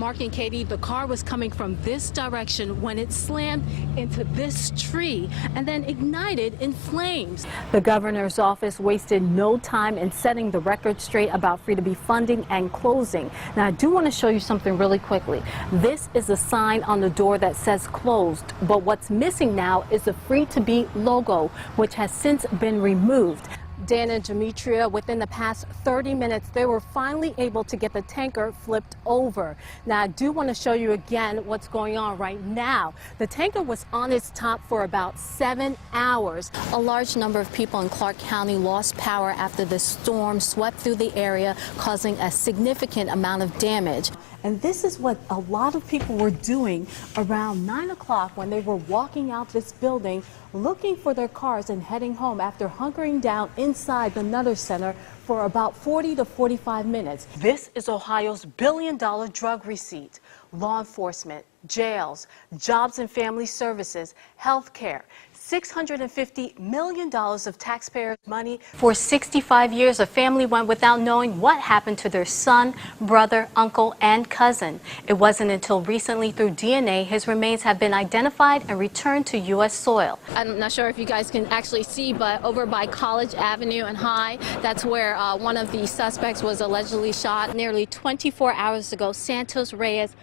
Mark and Katie, the car was coming from this direction when it slammed into this tree and then ignited in flames. The governor's office wasted no time in setting the record straight about free-to-be funding and closing. Now, I do want to show you something really quickly. This is a sign on the door that says closed, but what's missing now is the free-to-be logo, which has since been removed. Dan and Demetria, within the past 30 minutes, they were finally able to get the tanker flipped over. Now, I do want to show you again what's going on right now. The tanker was on its top for about 7 hours. A large number of people in Clark County lost power after the storm swept through the area, causing a significant amount of damage. And this is what a lot of people were doing around 9 o'clock when they were walking out this building, looking for their cars and heading home after hunkering down inside the Nutter Center for about 40 to 45 minutes. This is Ohio's billion-dollar drug receipt. Law enforcement, jails, jobs and family services, health care. $650 million of taxpayers' money. For 65 years, a family went without knowing what happened to their son, brother, uncle, and cousin. It wasn't until recently, through DNA, his remains have been identified and returned to U.S. soil. I'm not sure if you guys can actually see, but over by College Avenue and High, that's where one of the suspects was allegedly shot. Nearly 24 hours ago, Santos Reyes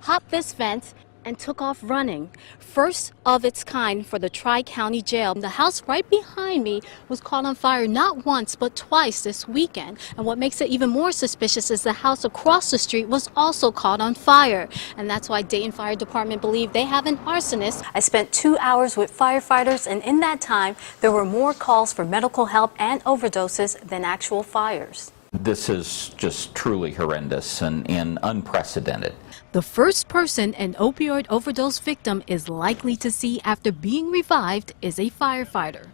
hopped this fence and took off running. First of its kind for the Tri-County Jail. The house right behind me was caught on fire not once but twice this weekend. And what makes it even more suspicious is the house across the street was also caught on fire. And that's why Dayton Fire Department believe they have an arsonist. I spent 2 hours with firefighters, and in that time there were more calls for medical help and overdoses than actual fires. This is just truly horrendous and unprecedented. The first person an opioid overdose victim is likely to see after being revived is a firefighter.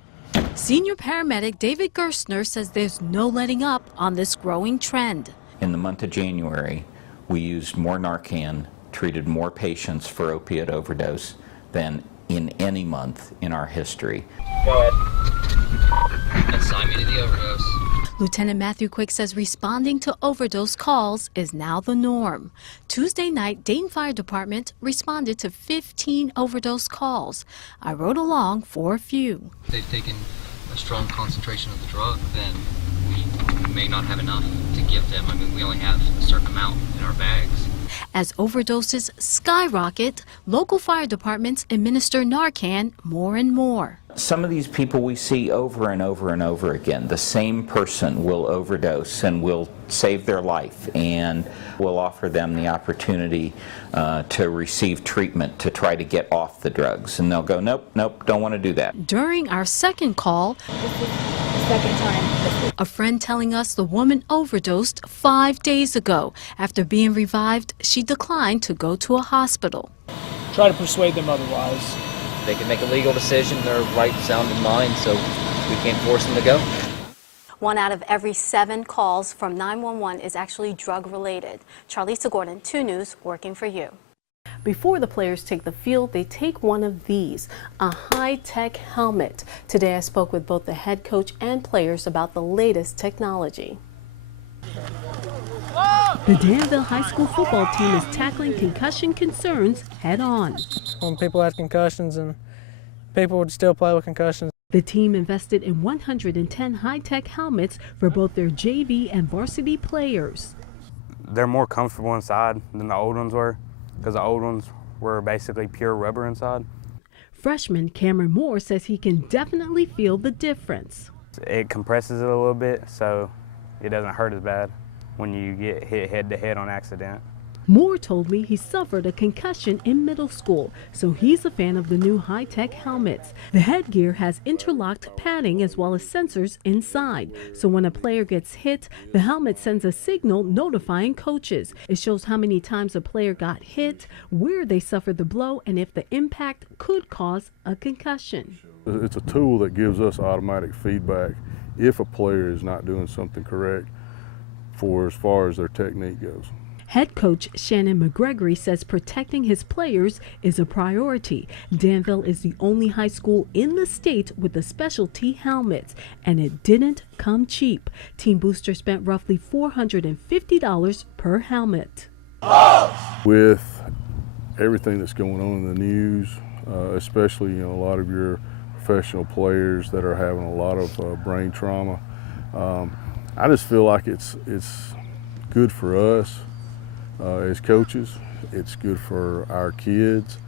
Senior paramedic David Gerstner says there's no letting up on this growing trend. In the month of January, we used more Narcan, treated more patients for opiate overdose than in any month in our history. Go ahead. Assign me to the overdose. Lieutenant Matthew Quick says responding to overdose calls is now the norm. Tuesday night, Dayton Fire Department responded to 15 overdose calls. I rode along for a few. If they've taken a strong concentration of the drug, then we may not have enough to give them. I mean, we only have a certain amount in our bags. As overdoses skyrocket, local fire departments administer Narcan more and more. Some of these people we see over and over and over again. The same person will overdose and will save their life, and we'll offer them the opportunity to receive treatment to try to get off the drugs. And they'll go, nope, nope, don't want to do that. During our second call, a friend telling us the woman overdosed 5 days ago. After being revived, she declined to go to a hospital. Try to persuade them otherwise. They can make a legal decision, they're right, sound in mind, so we can't force them to go. 1 out of every 7 calls from 911 is actually drug-related. Charlisa Gordon, 2 News, working for you. Before the players take the field, they take one of these, a high-tech helmet. Today I spoke with both the head coach and players about the latest technology. The Danville High School football team is tackling concussion concerns head-on. When people had concussions and people would still play with concussions. The team invested in 110 high-tech helmets for both their JV and varsity players. They're more comfortable inside than the old ones were, because the old ones were basically pure rubber inside. Freshman Cameron Moore says he can definitely feel the difference. It compresses it a little bit, so it doesn't hurt as bad when you get hit head-to-head on accident. Moore told me he suffered a concussion in middle school, so he's a fan of the new high-tech helmets. The headgear has interlocked padding as well as sensors inside, so when a player gets hit, the helmet sends a signal notifying coaches. It shows how many times a player got hit, where they suffered the blow, and if the impact could cause a concussion. It's a tool that gives us automatic feedback if a player is not doing something correct for as far as their technique goes. Head coach Shannon McGregory says protecting his players is a priority. Danville is the only high school in the state with the specialty helmets, and it didn't come cheap. Team Booster spent roughly $450 per helmet. With everything that's going on in the news, especially a lot of your professional players that are having a lot of brain trauma, I just feel like it's good for us as coaches. It's good for our kids.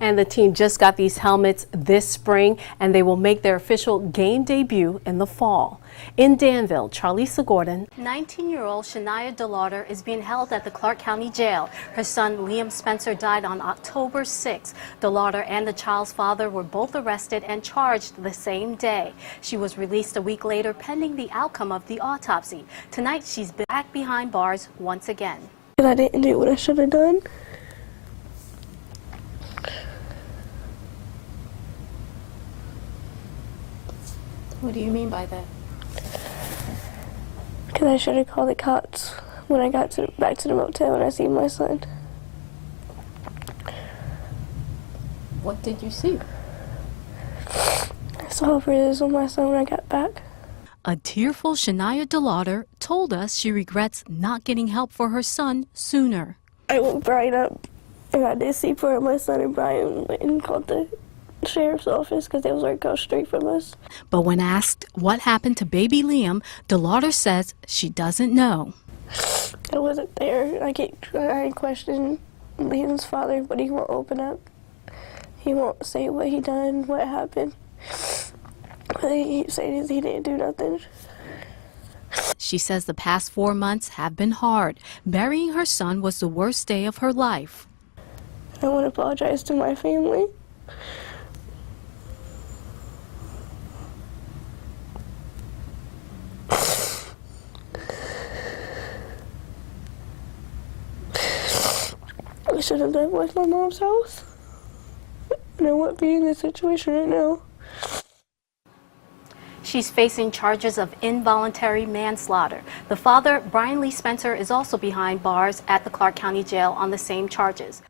And the team just got these helmets this spring, and they will make their official game debut in the fall. In Danville, Charlisa Gordon. 19-year-old Shania DeLauder is being held at the Clark County Jail. Her son, Liam Spencer, died on October 6. DeLauder and the child's father were both arrested and charged the same day. She was released a week later pending the outcome of the autopsy. Tonight, she's back behind bars once again. I didn't do what I should have done. What do you mean by that? Because I should have called the cops when I got back to the motel and I seen my son. What did you see? I saw bruises on my son when I got back. A tearful Shania DeLauder told us she regrets not getting help for her son sooner. I woke Brian up and I did see for my son, and Brian went and called the sheriff's office because they was like across the street from us. But when asked what happened to baby Liam, DeLauder says she doesn't know. I wasn't there. I questioned Liam's father, but he won't open up. He won't say what he done, what happened. But he said he didn't do nothing. She says the past 4 months have been hard. Burying her son was the worst day of her life. I want to apologize to my family. I should have never left my mom's house. And I wouldn't be in this situation right now. She's facing charges of involuntary manslaughter. The father, Brian Lee Spencer, is also behind bars at the Clark County Jail on the same charges.